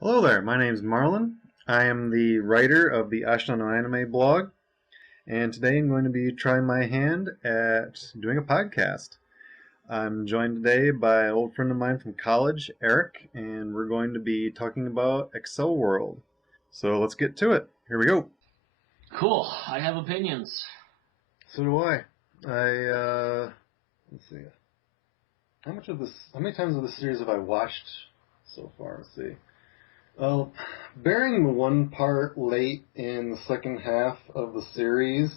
Hello there, my name is Marlon. I am the writer of the Ashita Anime blog, and today I'm going to be trying my hand at doing a podcast. I'm joined today by an old friend of mine from college, Eric, and we're going to be talking about Accel World. So let's get to it. Here we go. Cool. I have opinions. So do I. Let's see. How many times of this series have I watched so far? Let's see. Well, bearing the one part late in the second half of the series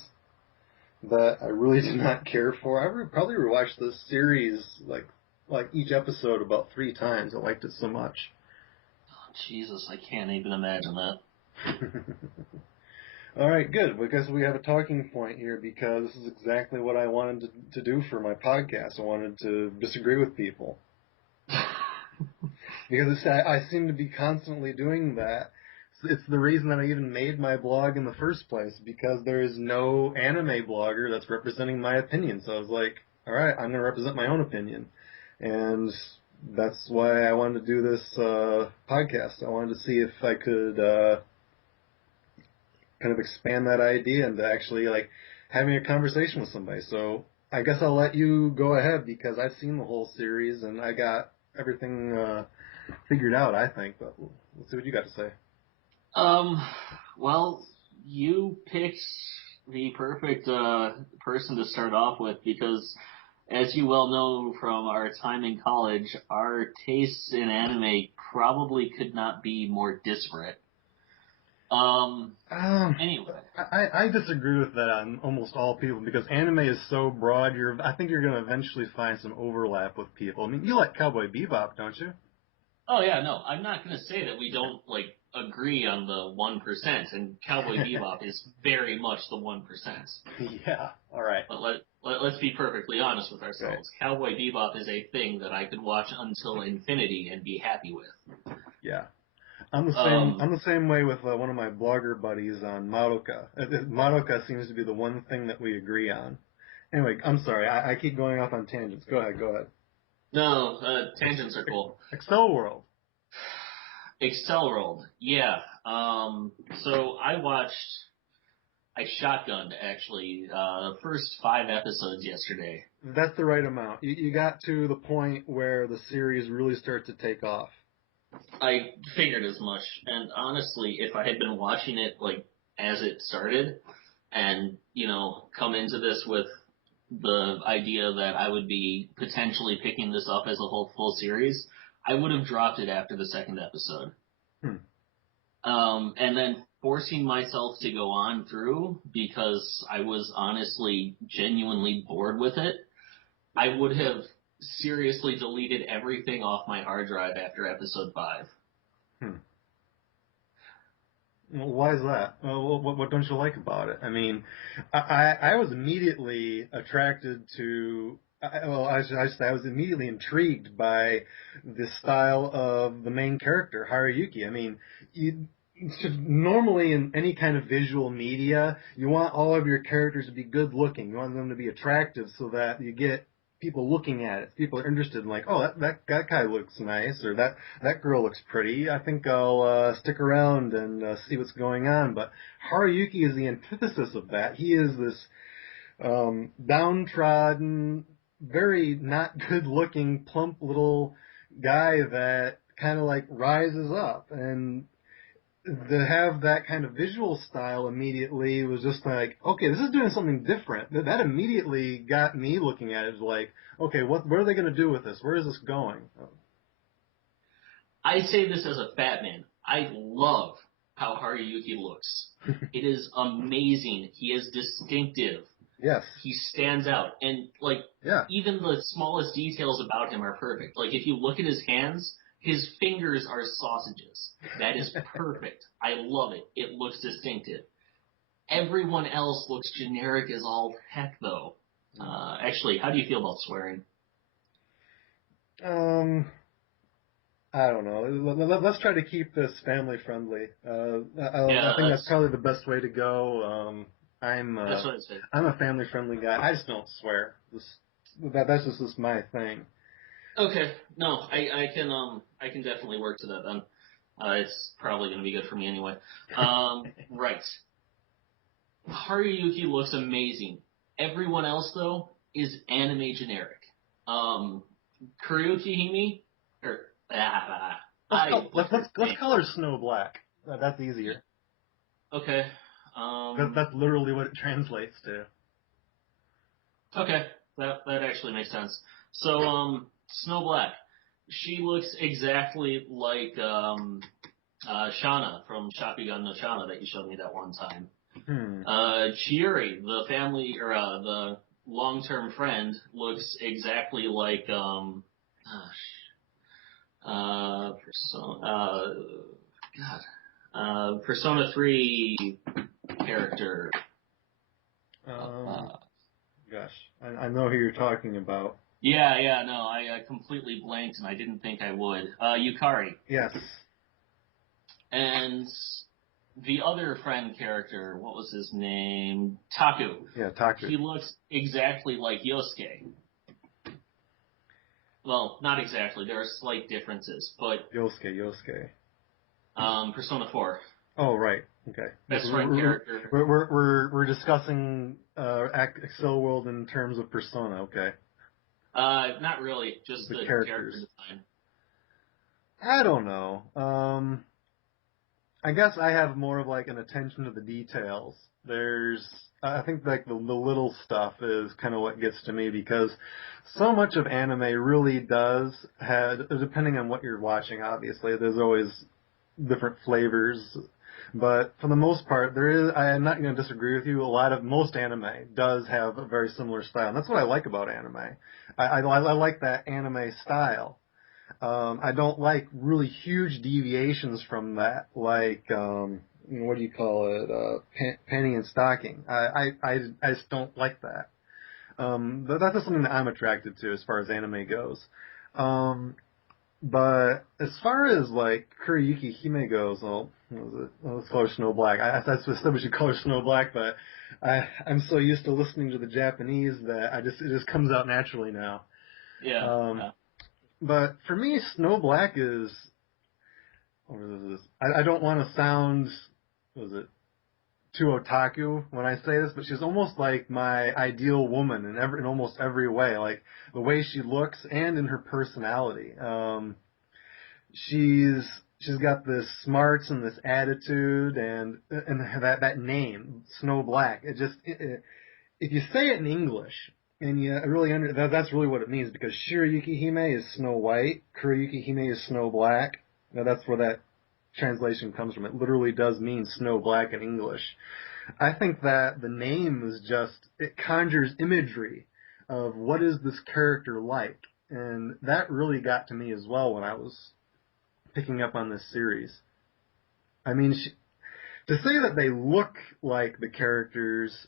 that I really did not care for, probably rewatched this series like each episode about 3 times. I liked it so much. Oh, Jesus, I can't even imagine that. All right, good. Well, I guess we have a talking point here because this is exactly what I wanted to do for my podcast. I wanted to disagree with people. Because I seem to be constantly doing that. It's the reason that I even made my blog in the first place, because there is no anime blogger that's representing my opinion. So I was like, all right, I'm going to represent my own opinion. And that's why I wanted to do this podcast. I wanted to see if I could kind of expand that idea into actually like having a conversation with somebody. So I guess I'll let you go ahead because I've seen the whole series and I got everything figured out, I think. But let's see what you got to say. Um, well, you picked the perfect person to start off with because, as you well know from our time in college, our tastes in anime probably could not be more disparate. Um, Um, anyway. I disagree with that on almost all people because anime is so broad. I think you're going to eventually find some overlap with people. I mean, you like Cowboy Bebop, don't you? Oh yeah, no, I'm not going to say that we don't agree on the 1%, and Cowboy Bebop is very much the 1%. Yeah. All right. But let's be perfectly honest with Okay. ourselves. Cowboy Bebop is a thing that I could watch until infinity and be happy with. Yeah. I'm the same. Um, I'm the same way with one of my blogger buddies on Madoka. Madoka seems to be the one thing that we agree on. Anyway, I'm sorry. I keep going off on tangents. Go ahead. Go ahead. no, tangents are cool. Excel World. Accel World, yeah. So I shotgunned actually the first 5 episodes yesterday. That's the right amount. You got to the point where the series really starts to take off. I figured as much, and honestly, if I had been watching it as it started, and come into this with the idea that I would be potentially picking this up as a whole full series, I would have dropped it after the second episode. Hmm. And then forcing myself to go on through because I was honestly genuinely bored with it, I would have seriously deleted everything off my hard drive after episode 5. Hmm. Well, why is that? What don't you like about it? I mean, I was immediately attracted to. I should say I was immediately intrigued by the style of the main character, Haruyuki. I mean, normally in any kind of visual media, you want all of your characters to be good looking. You want them to be attractive so that you get people looking at it. People are interested in like, oh, that guy looks nice, or that girl looks pretty. I think I'll stick around and see what's going on. But Haruyuki is the antithesis of that. He is this downtrodden, very not good looking, plump little guy that kind of like rises up. And to have that kind of visual style immediately was just like, okay, this is doing something different. That immediately got me looking at it like, okay, what are they going to do with this? Where is this going? I say this as a fat man. I love how Haruyuki looks. It is amazing. He is distinctive. Yes. He stands out. And, Yeah. even the smallest details about him are perfect. Like, if you look at his hands, his fingers are sausages. That is perfect. I love it. It looks distinctive. Everyone else looks generic as all heck, though. Actually, how do you feel about swearing? Um, I don't know. Let's try to keep this family friendly. I Yeah, think that's probably the best way to go. that's what I'd say. I'm a family friendly guy. I just don't swear. That's just my thing. Okay, no, I can definitely work to that then. It's probably going to be good for me anyway. Right. Haruyuki looks amazing. Everyone else, though, is anime generic. Kuryuki Hime, or, Let's color Snow black. That's easier. Okay. That's literally what it translates to. Okay, that actually makes sense. So, Snow Black, she looks exactly like Shauna from Shakugan no Shauna that you showed me that one time. Chiuri, the family or the long-term friend, looks exactly like Persona 3 character. Gosh, I know who you're talking about. Yeah, no, I completely blanked and I didn't think I would. Yukari. Yes. And the other friend character, what was his name? Taku. Yeah, Taku. He looks exactly like Yosuke. Well, not exactly. There are slight differences, but Yosuke. Persona 4. Oh, right. Okay. Best friend character. We're discussing Accel World in terms of Persona. Okay. Not really. Just the character design. I don't know. I guess I have more of like an attention to the details. I think like the little stuff is kind of what gets to me because so much of anime really does have, depending on what you're watching, obviously, there's always different flavors. But for the most part, I am not going to disagree with you. Most anime does have a very similar style. And that's what I like about anime. I like that anime style. I don't like really huge deviations from that, like what do you call it, penny and stocking. I just don't like that. But that's just something that I'm attracted to as far as anime goes. But as far as like Kuryuki Hime goes, let's color Snow Black. I said we should color Snow Black, but I'm so used to listening to the Japanese that it just comes out naturally now. Yeah. But for me, Snow Black is, what is this? I don't want to sound, too otaku when I say this, but she's almost like my ideal woman in almost every way, like the way she looks and in her personality. She's got this smarts and this attitude and that name, Snow Black. If you say it in English, and you really that's really what it means, because Shiroyuki Hime is Snow White, Kuroyuki Hime is Snow Black. Now that's where that translation comes from. It literally does mean Snow Black in English. I think that the name it conjures imagery of what is this character like, and that really got to me as well when I was picking up on this series. I mean, to say that they look like the characters,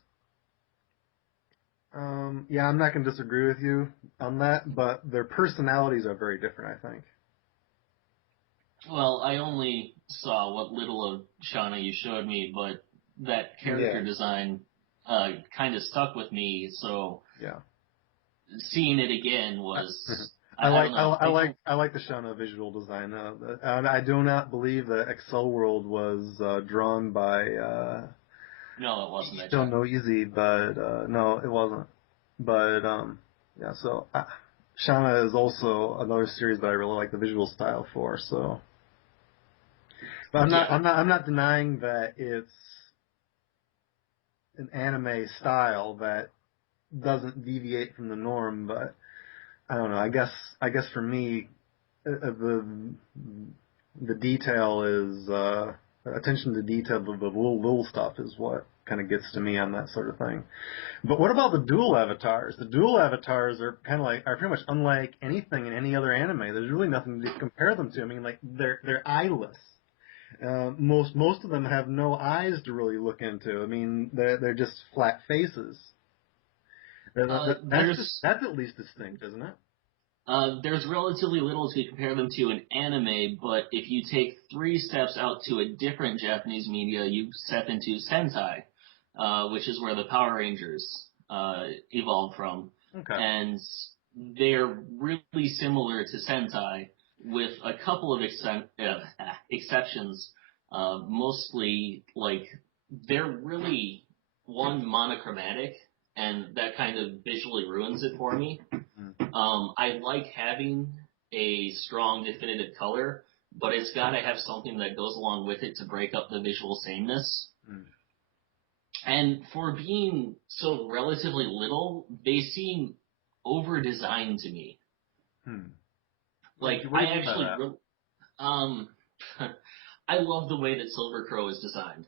yeah, I'm not going to disagree with you on that, but their personalities are very different, I think. Well, I only saw what little of Shauna you showed me, but that character design kind of stuck with me, so yeah, seeing it again was... I like the Shauna visual design. I do not believe that Accel World was drawn by... no, it wasn't that. Don't know easy, but no, it wasn't. But yeah, so Shauna is also another series that I really like the visual style for. So, but I'm not denying that it's an anime style that doesn't deviate from the norm. But I don't know. I guess for me, the detail is attention to detail. The little stuff is what kind of gets to me on that sort of thing. But what about the dual avatars? The dual avatars are pretty much unlike anything in any other anime. There's really nothing to compare them to. I mean, like they're eyeless. Most of them have no eyes to really look into. I mean, they're just flat faces. That's at least distinct, isn't it? There's relatively little to compare them to in anime, but if you take 3 steps out to a different Japanese media, you step into Sentai, which is where the Power Rangers evolved from. Okay. And they're really similar to Sentai, with a couple of exceptions. Mostly, like, they're really, one, monochromatic, and that kind of visually ruins it for me. I like having a strong, definitive color, but it's got to have something that goes along with it to break up the visual sameness. And for being so relatively little, they seem over-designed to me. Like, I actually, I love the way that Silver Crow is designed.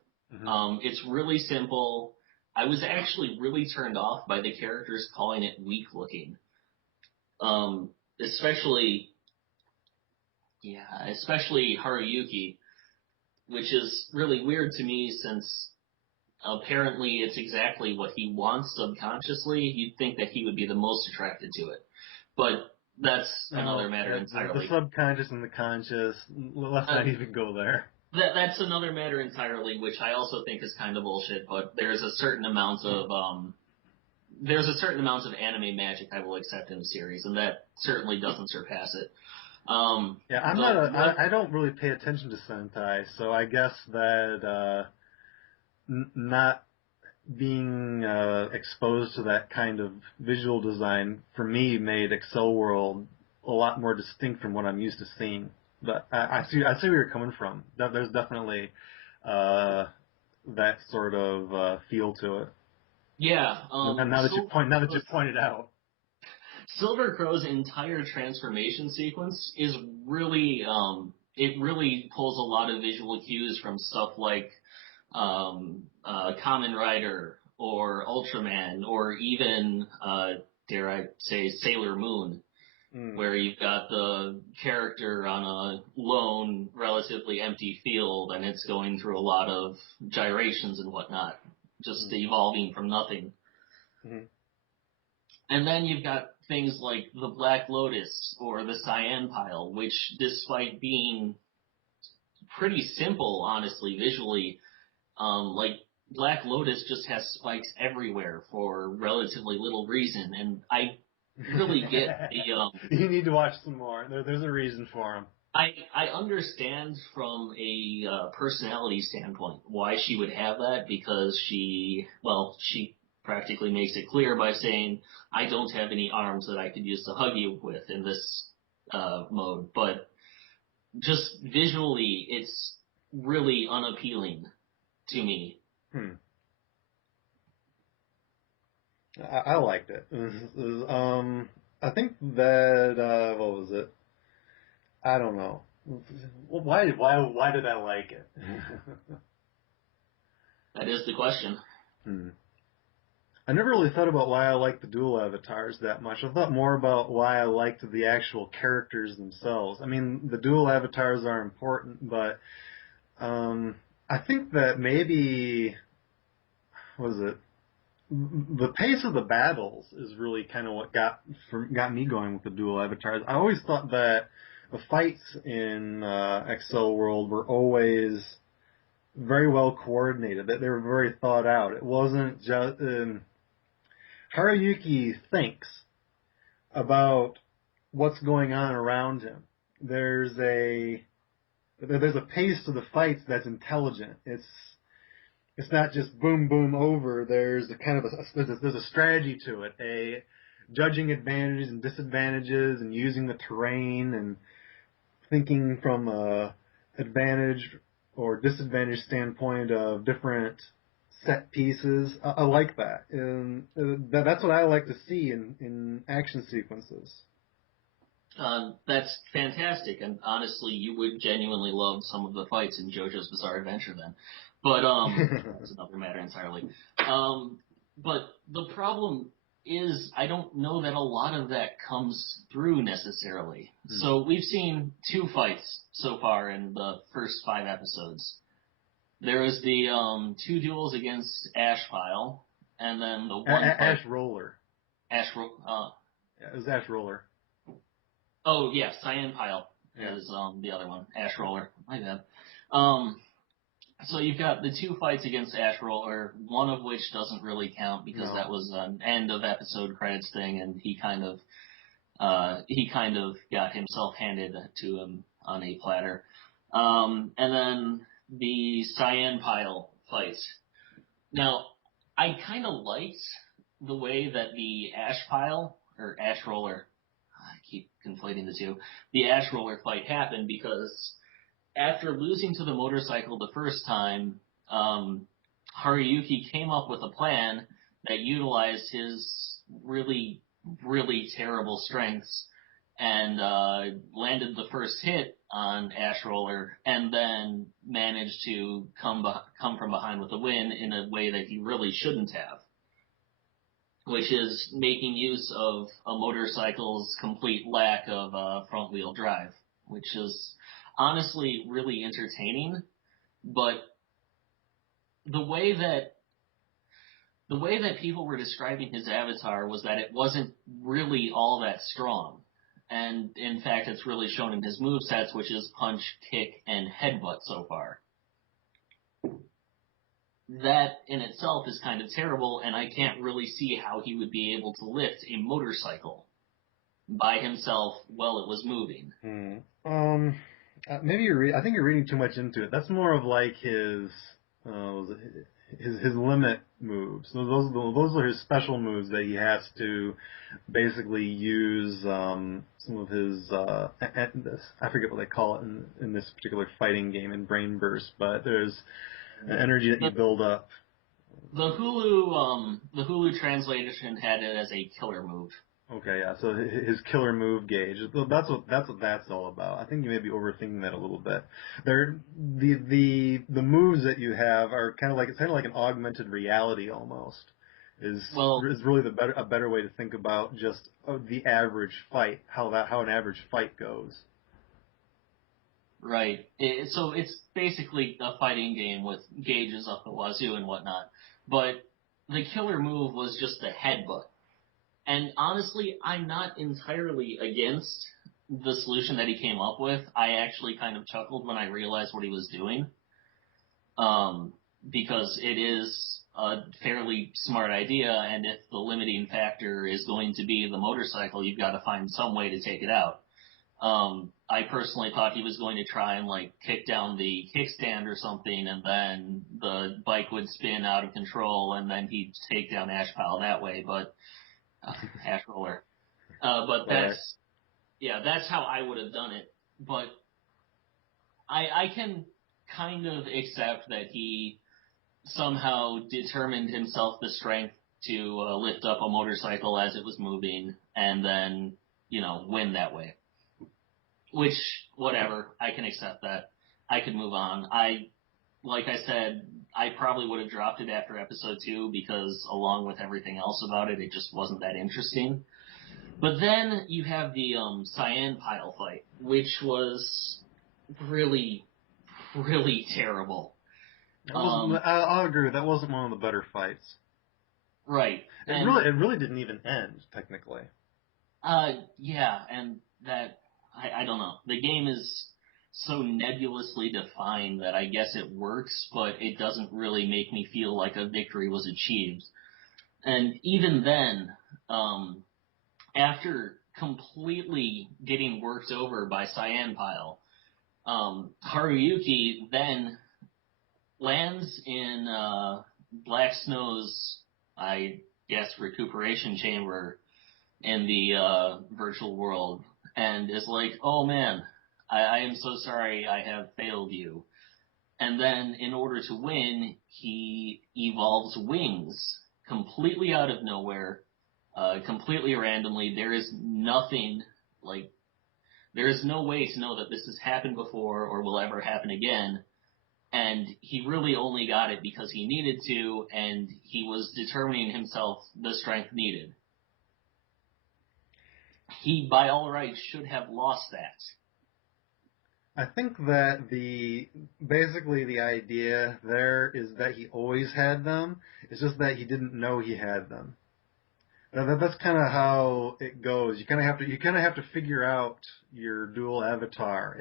It's really simple. I was actually really turned off by the characters calling it weak looking. Especially Haruyuki, which is really weird to me since apparently it's exactly what he wants subconsciously. You'd think that he would be the most attracted to it. But that's another matter entirely. The subconscious and the conscious, let's not even go there. That's another matter entirely, which I also think is kind of bullshit, but there's a certain amount of anime magic I will accept in the series, and that certainly doesn't surpass it. I don't really pay attention to Sentai, so I guess that not being exposed to that kind of visual design for me made Accel World a lot more distinct from what I'm used to seeing. But I see where you're coming from. There's definitely that sort of feel to it. Yeah. Now that you pointed out, Silver Crow's entire transformation sequence is really it really pulls a lot of visual cues from stuff like Kamen Rider or Ultraman or even dare I say Sailor Moon. Where you've got the character on a lone, relatively empty field, and it's going through a lot of gyrations and whatnot, just evolving from nothing. And then you've got things like the Black Lotus or the Cyan Pile, which, despite being pretty simple, honestly, visually, like Black Lotus just has spikes everywhere for relatively little reason, and I really get the you need to watch some more. There's a reason for them. I understand from a personality standpoint why she would have that, because she practically makes it clear by saying, I don't have any arms that I could use to hug you with in this mode, but just visually it's really unappealing to me. I liked it. I think that what was it? I don't know. Why did I like it? That is the question. I never really thought about why I liked the dual avatars that much. I thought more about why I liked the actual characters themselves. I mean, the dual avatars are important, but I think that maybe, what was it? The pace of the battles is really kind of what got me going with the dual avatars. I always thought that the fights in Accel World were always very well coordinated, that they were very thought out. It wasn't just... Haruyuki thinks about what's going on around him. There's a pace to the fights that's intelligent. It's not just boom, boom, over. There's a kind of there's a strategy to it, a judging advantages and disadvantages and using the terrain and thinking from a advantage or disadvantage standpoint of different set pieces. I like that. And that's what I like to see in action sequences. That's fantastic, and honestly, you would genuinely love some of the fights in JoJo's Bizarre Adventure then. But, that's another matter entirely. But the problem is, I don't know that a lot of that comes through necessarily. So we've seen 2 fights so far in the first 5 episodes. There was the 2 duels against Ash Pile, and then the one Ash Roller. Yeah, it was Ash Roller. Oh, yeah, Cyan Pile is the other one. Ash Roller. My bad. So you've got the 2 fights against Ash Roller, one of which doesn't really count because that was an end of episode credits thing, and he kind of he kind of got himself handed to him on a platter. And then the cyan pile fight. Now, I kind of liked the way that the ash pile, or ash roller, I keep conflating the two, the ash roller fight happened because after losing to the motorcycle the first time, Haruyuki came up with a plan that utilized his really, really terrible strengths and landed the first hit on Ash Roller, and then managed to come from behind with a win in a way that he really shouldn't have, which is making use of a motorcycle's complete lack of front wheel drive, which is honestly really entertaining, but the way that people were describing his avatar was that it wasn't really all that strong. And in fact, it's really shown in his movesets, which is punch, kick, and headbutt so far. That in itself is kind of terrible, and I can't really see how he would be able to lift a motorcycle by himself while it was moving. Maybe I think you're reading too much into it. That's more of like his limit moves. Those are his special moves that he has to basically use some of his I forget what they call it in this particular fighting game in Brain Burst, but there's an energy that you build up. The Hulu translation had it as a killer move. Okay, yeah. So his killer move gauge. That's what that's all about. I think you may be overthinking that a little bit. The moves that you have are kind of like an augmented reality almost. Is really a better way to think about just the average fight, how an average fight goes. Right. So it's basically a fighting game with gauges up the wazoo and whatnot. But the killer move was just the headbutt. And honestly, I'm not entirely against the solution that he came up with. I actually kind of chuckled when I realized what he was doing. Because it is a fairly smart idea, and if the limiting factor is going to be the motorcycle, you've got to find some way to take it out. I personally thought he was going to try and kick down the kickstand or something, and then the bike would spin out of control, and then he'd take down Ash Pile that way, but Ash Roller. But that's how I would have done it. But I can kind of accept that he somehow determined himself the strength to lift up a motorcycle as it was moving, and then win that way. Which, whatever, I can accept that. I can move on. Like I said, I probably would have dropped it after episode 2 because along with everything else about it, it just wasn't that interesting. But then you have the cyan pile fight, which was really, really terrible. I'll agree. That wasn't one of the better fights. Right. It really didn't even end, technically. Yeah, and that... I don't know. The game is so nebulously defined that I guess it works, but it doesn't really make me feel like a victory was achieved. And even then, after completely getting worked over by Cyan Pile, Haruyuki then lands in Black Snow's, I guess, recuperation chamber in the virtual world, and is like, oh man, I am so sorry I have failed you. And then, in order to win, he evolves wings completely out of nowhere, completely randomly. There is nothing, there is no way to know that this has happened before or will ever happen again. And he really only got it because he needed to, and he was determining himself the strength needed. He, by all rights, should have lost that. I think that basically the idea there is that he always had them. It's just that he didn't know he had them. That's kind of how it goes. You kind of have to figure out your dual avatar.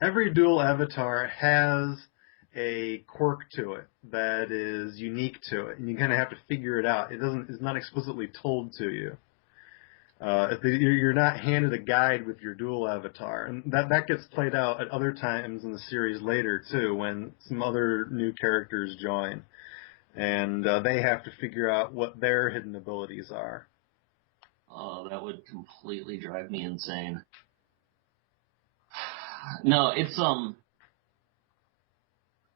Every dual avatar has a quirk to it that is unique to it, and you kind of have to figure it out. It's not explicitly told to you. You're not handed a guide with your dual avatar, and that gets played out at other times in the series later too, when some other new characters join, and they have to figure out what their hidden abilities are. Oh, that would completely drive me insane. No, it's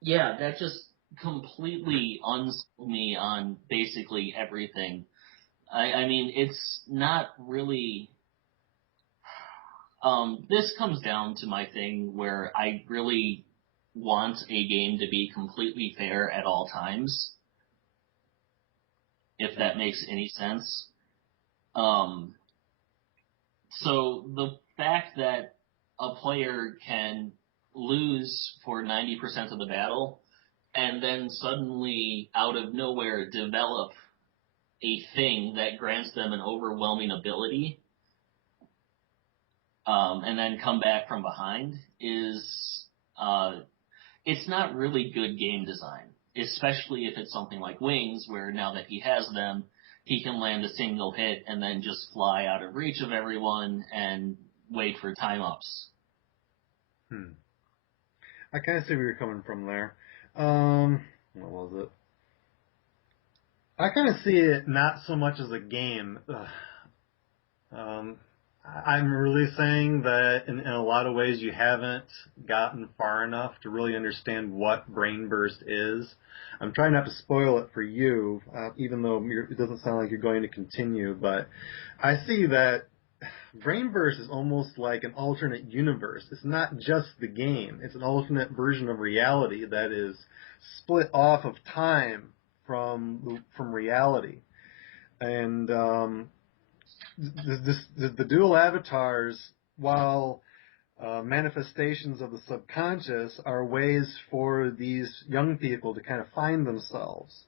yeah, that just completely unsold me on basically everything. I mean, it's not really. This comes down to my thing where I really want a game to be completely fair at all times, if that makes any sense. Um, so the fact that a player can lose for 90% of the battle and then suddenly out of nowhere develop a thing that grants them an overwhelming ability, and then come back from behind is, it's not really good game design, especially if it's something like Wings, where now that he has them, he can land a single hit and then just fly out of reach of everyone and wait for time-ups. I kind of see where you're coming from there. What was it? I kind of see it not so much as a game. I'm really saying that in a lot of ways you haven't gotten far enough to really understand what Brain Burst is. I'm trying not to spoil it for you, even though it doesn't sound like you're going to continue, but I see that Brain Burst is almost like an alternate universe. It's not just the game. It's an alternate version of reality that is split off of time from reality. And the dual avatars, while manifestations of the subconscious, are ways for these young people to kind of find themselves.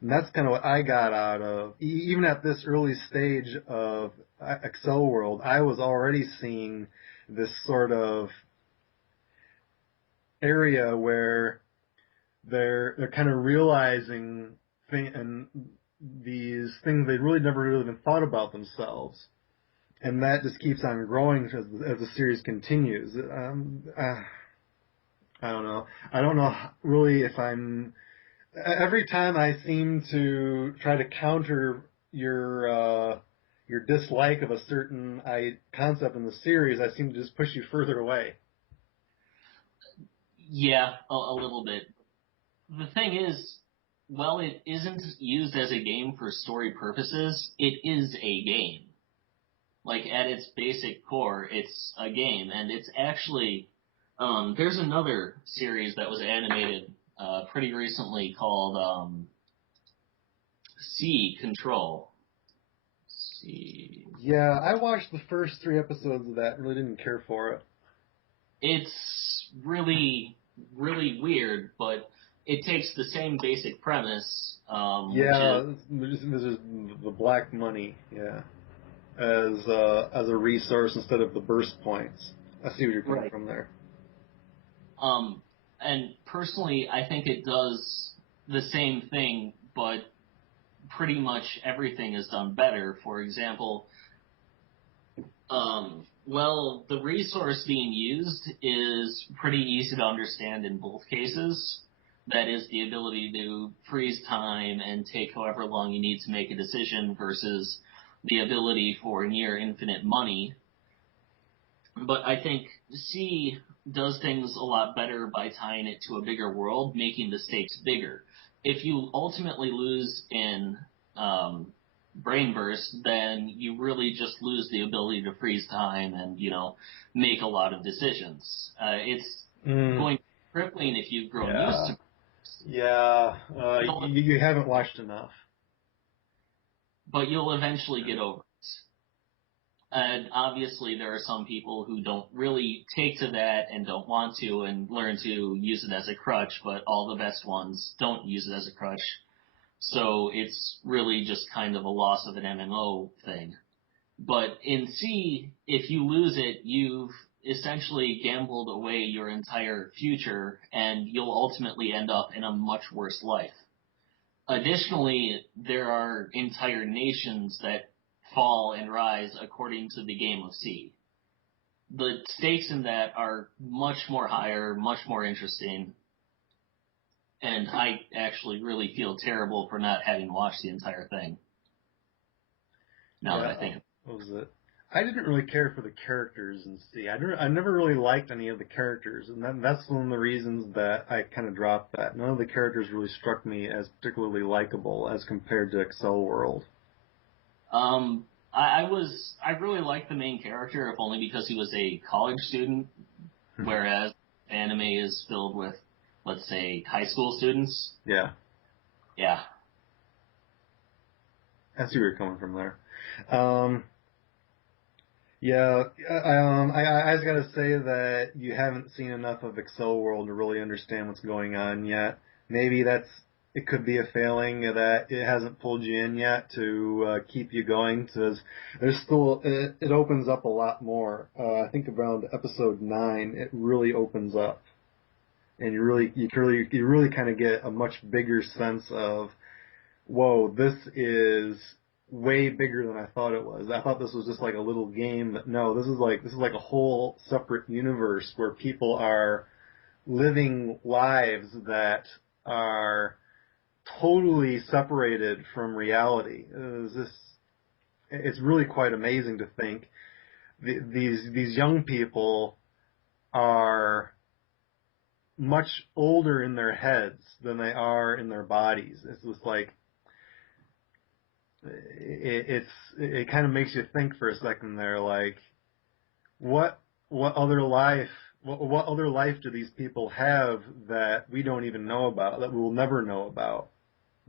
And that's kind of what I got out of, even at this early stage of Accel World, I was already seeing this sort of area where they're kind of realizing and these things they really never really even thought about themselves, and that just keeps on growing as the series continues. I don't know. I don't know really if I'm. Every time I seem to try to counter your dislike of a certain concept in the series, I seem to just push you further away. Yeah, a little bit. The thing is, well, it isn't used as a game for story purposes, it is a game. Like, at its basic core, it's a game, and it's actually, there's another series that was animated, pretty recently called, Sea Control. Yeah, I watched the first 3 episodes of that and really didn't care for it. It's really, really weird, but it takes the same basic premise, which is this is the black money, yeah, as a resource instead of the burst points. I see where you're coming from there. And personally, I think it does the same thing, but pretty much everything is done better. For example, well, the resource being used is pretty easy to understand in both cases. That is the ability to freeze time and take however long you need to make a decision versus the ability for near infinite money. But I think C does things a lot better by tying it to a bigger world, making the stakes bigger. If you ultimately lose in Brain Burst, then you really just lose the ability to freeze time and, make a lot of decisions. It's going to be crippling if you've grown used to it. Yeah, you haven't watched enough. But you'll eventually get over it. And obviously there are some people who don't really take to that and don't want to and learn to use it as a crutch, but all the best ones don't use it as a crutch. So it's really just kind of a loss of an MMO thing. But in C, if you lose it, you've essentially gambled away your entire future and you'll ultimately end up in a much worse life. Additionally, there are entire nations that fall and rise according to the game of C. The stakes in that are much more higher, much more interesting, and I actually really feel terrible for not having watched the entire thing. Now that I think. What was it? I didn't really care for the characters in C. I never really liked any of the characters, and that's one of the reasons that I kind of dropped that. None of the characters really struck me as particularly likable as compared to Accel World. I really liked the main character, if only because he was a college student, whereas anime is filled with, let's say, high school students. Yeah. Yeah. I see where you're coming from there. I just gotta say that you haven't seen enough of Accel World to really understand what's going on yet. Maybe it could be a failing that it hasn't pulled you in yet to keep you going. Because there's still it opens up a lot more. I think around episode 9, it really opens up, and you really kind of get a much bigger sense of, whoa, this is way bigger than I thought it was. I thought this was just like a little game, but no, this is like a whole separate universe where people are living lives that are totally separated from reality. It's really quite amazing to think these young people are much older in their heads than they are in their bodies. It's just like it kind of makes you think for a second there, like what other life do these people have that we don't even know about, that we will never know about,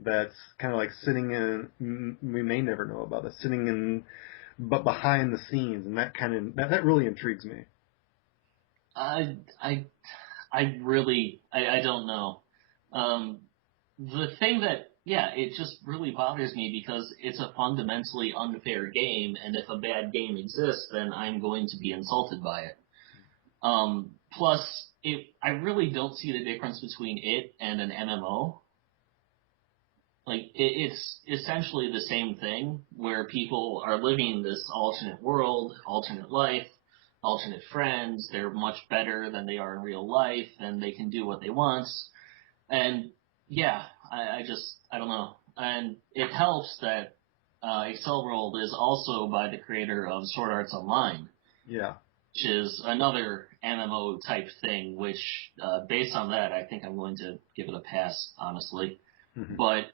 that's kind of like sitting in, we may never know about, that's sitting in but behind the scenes, and that really intrigues me. I don't know. The thing that, it just really bothers me because it's a fundamentally unfair game, and if a bad game exists, then I'm going to be insulted by it. Plus, I really don't see the difference between it and an MMO. Like, it's essentially the same thing, where people are living this alternate world, alternate life, alternate friends, they're much better than they are in real life, and they can do what they want. And I don't know. And it helps that Accel World is also by the creator of Sword Arts Online. Yeah. Which is another MMO type thing, which, based on that, I think I'm going to give it a pass, honestly. But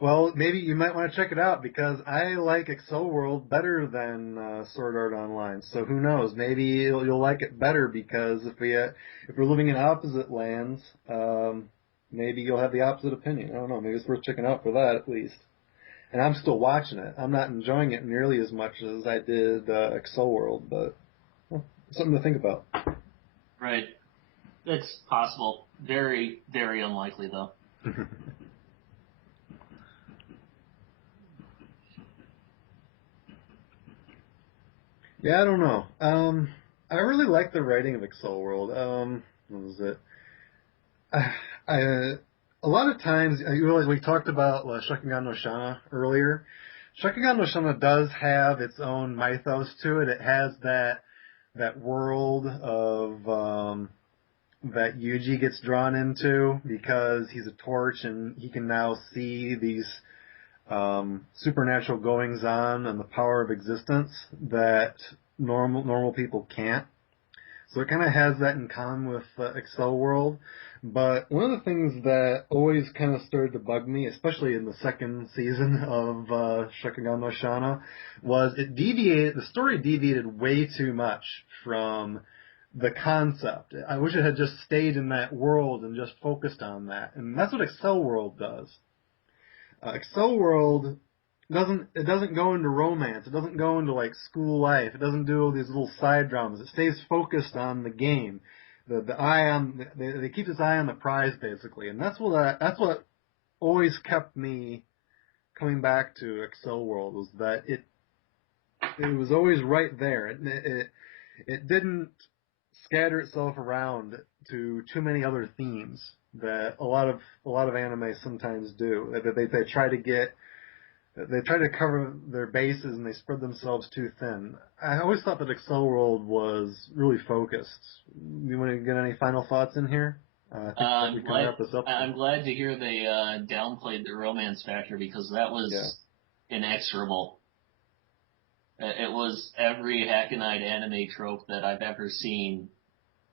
well, maybe you might want to check it out, because I like Accel World better than Sword Art Online. So who knows? Maybe you'll like it better, because if we're living in opposite lands, maybe you'll have the opposite opinion. I don't know. Maybe it's worth checking out for that at least. And I'm still watching it. I'm not enjoying it nearly as much as I did Accel World, but something to think about. Right. It's possible. Very, very unlikely, though. Yeah, I don't know. I really like the writing of Accel World. What was it? A lot of times, we talked about Shakugan no Shana earlier. Shakugan no Shana does have its own mythos to it. It has that world of that Yuji gets drawn into because he's a torch and he can now see these supernatural goings on and the power of existence that normal people can't. So it kind of has that in common with Accel World. But one of the things that always kind of started to bug me, especially in the second season of Shakugan no Shana, was the story deviated way too much from the concept. I wish it had just stayed in that world and just focused on that. And that's what Accel World does. Accel World doesn't go into romance. It doesn't go into like school life. It doesn't do all these little side dramas. It stays focused on the game. They keep its eye on the prize basically, and that's what always kept me coming back to Accel World, was that it was always right there. It didn't scatter itself around to too many other themes that a lot of anime sometimes do. They try to get They try to cover their bases and they spread themselves too thin. I always thought that Accel World was really focused. You want to get any final thoughts in here? I think that we can wrap this up I'm soon. glad to hear they downplayed the romance factor because that Yeah. was inexorable. It was every hackneyed anime trope that I've ever seen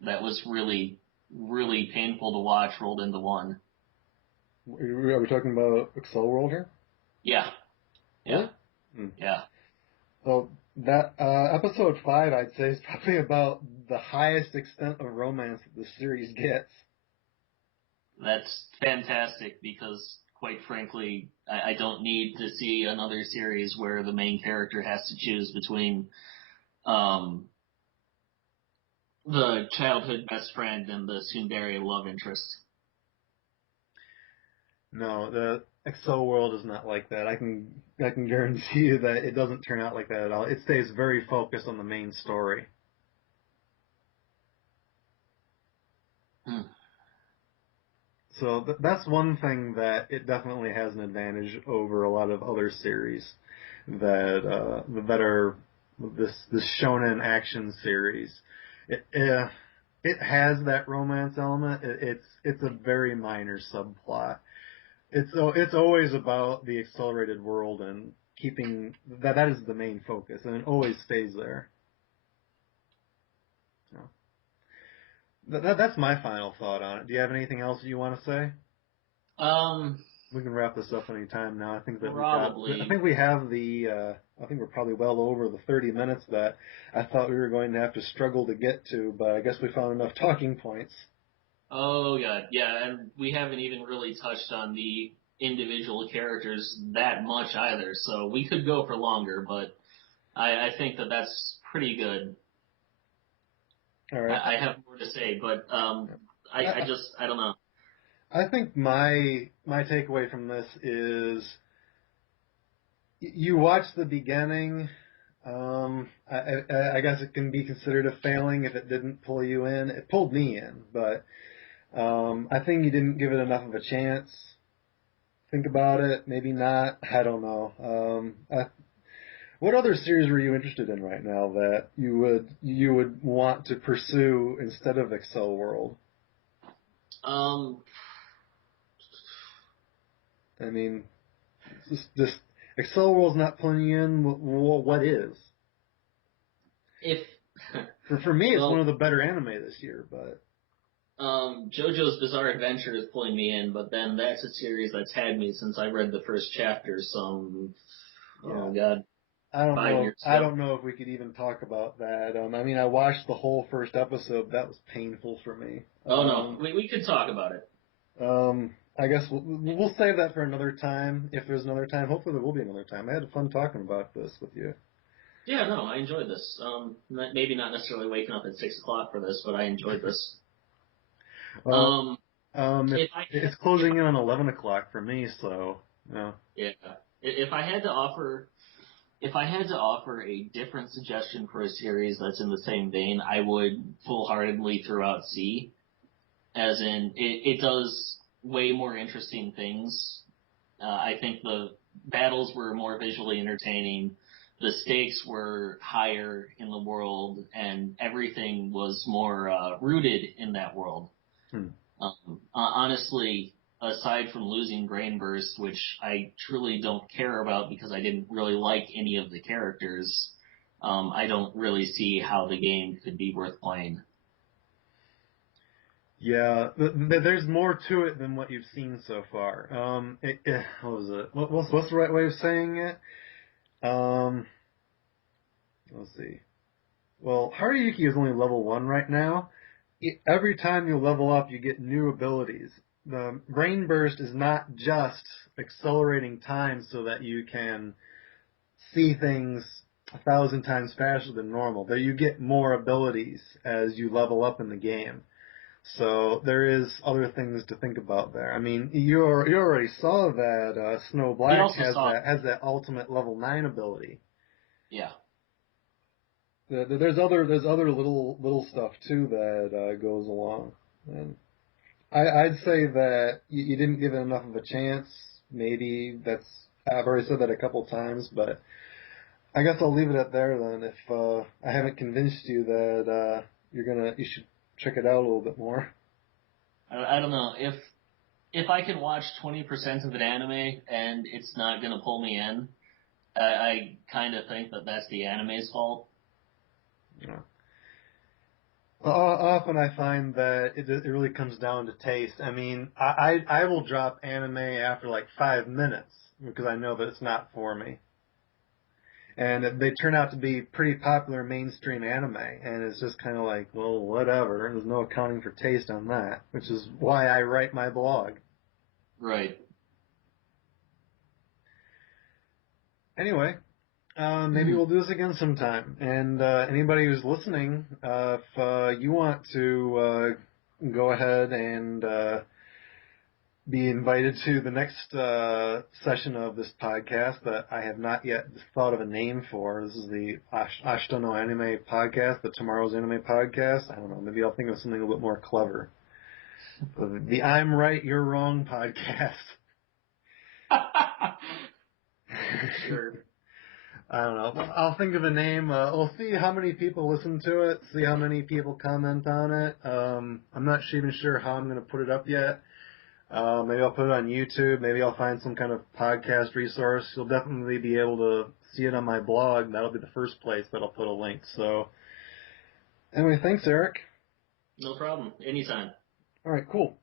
that was really, really painful to watch rolled into one. Are we talking about Accel World here? Yeah, yeah, Really? Hmm. yeah. So that episode 5, I'd say, is probably about the highest extent of romance that the series gets. That's fantastic because, quite frankly, I don't need to see another series where the main character has to choose between um, the childhood best friend and the tsundere love interest. No, the Accel World is not like that. I can guarantee you that it doesn't turn out like that at all. It stays very focused on the main story. Hmm. So that's one thing that it definitely has an advantage over a lot of other series that are this shonen action series. It has that romance element. It's a very minor subplot. It's always about the accelerated world and keeping that is the main focus, and it always stays there. So that's my final thought on it. Do you have anything else you want to say? Um, We can wrap this up anytime now. I think that we've got. I Probably. think we have the. I think we're probably well over the 30 minutes that I thought we were going to have to struggle to get to, but I guess we found enough talking points. Oh god, yeah, and we haven't even really touched on the individual characters that much either, so we could go for longer, but I think that that's pretty good. All right. I have more to say, but I, I don't know. I think my takeaway from this is you watch the beginning. I guess it can be considered a failing if it didn't pull you in. It pulled me in, but I think you didn't give it enough of a chance. Think about it. Maybe not. I don't know. What other series were you interested in right now that you would want to pursue instead of Accel World? Um, I mean, just Accel World's not pulling you in. What is? if For me, it's one well, of the better anime this year. But JoJo's Bizarre Adventure is pulling me in, but then that's a series that's had me since I read the first chapter yeah, oh god, I don't 5 years know. I ago. don't know if we could even talk about that. I mean, I watched the whole first episode. That was painful for me. Oh no, we could talk about it. I guess we'll save that for another time. If there's another time, hopefully there will be another time. I had fun talking about this with you. Yeah, no, I enjoyed this. Maybe not necessarily waking up at 6 o'clock for this, but I enjoyed this. Well, Um, it's if I had, it's closing in on 11 o'clock for me, so yeah. yeah, if I had to offer, if I had to offer a different suggestion for a series that's in the same vein, I would full-heartedly throw out C, as in it does way more interesting things. I think the battles were more visually entertaining. The stakes were higher in the world, and everything was more rooted in that world. Hmm. Honestly, aside from losing Brain Burst, which I truly don't care about because I didn't really like any of the characters, I don't really see how the game could be worth playing. Yeah, there's more to it than what you've seen so far. What was it? What's the right way of saying it? Um, let's see. Well, Haruyuki is only level 1 right now. Every time you level up, you get new abilities. The Brain Burst is not just accelerating time so that you can see things 1,000 times faster than normal. But you get more abilities as you level up in the game. So there is other things to think about there. I mean, you already saw that Snow We Black also has saw, that ultimate level 9 ability. yeah, There's other little stuff too that goes along, and I'd say that you didn't give it enough of a chance. Maybe that's I've already said that a couple times, but I guess I'll leave it at there then. If I haven't convinced you that you should check it out a little bit more. I don't know if I can watch 20% of an anime and it's not gonna pull me in. I kind of think that that's the anime's fault. Yeah. Often I find that it really comes down to taste. I mean, I will drop anime after like 5 minutes because I know that it's not for me. And they turn out to be pretty popular mainstream anime, and it's just kind of like, well, whatever. There's no accounting for taste on that, which is why I write my blog. Right. Anyway, maybe we'll do this again sometime. And anybody who's listening, if you want to go ahead and be invited to the next session of this podcast that I have not yet thought of a name for. This is the Ashita no Anime podcast, the Tomorrow's Anime podcast. I don't know, maybe I'll think of something a little bit more clever. The I'm Right, You're Wrong podcast. Sure. I don't know. I'll think of a name. We'll see how many people listen to it, see how many people comment on it. I'm not even sure how I'm going to put it up yet. Maybe I'll put it on YouTube. Maybe I'll find some kind of podcast resource. You'll definitely be able to see it on my blog. That'll be the first place that I'll put a link. So, anyway, thanks, Eric. No problem. Anytime. All right, cool.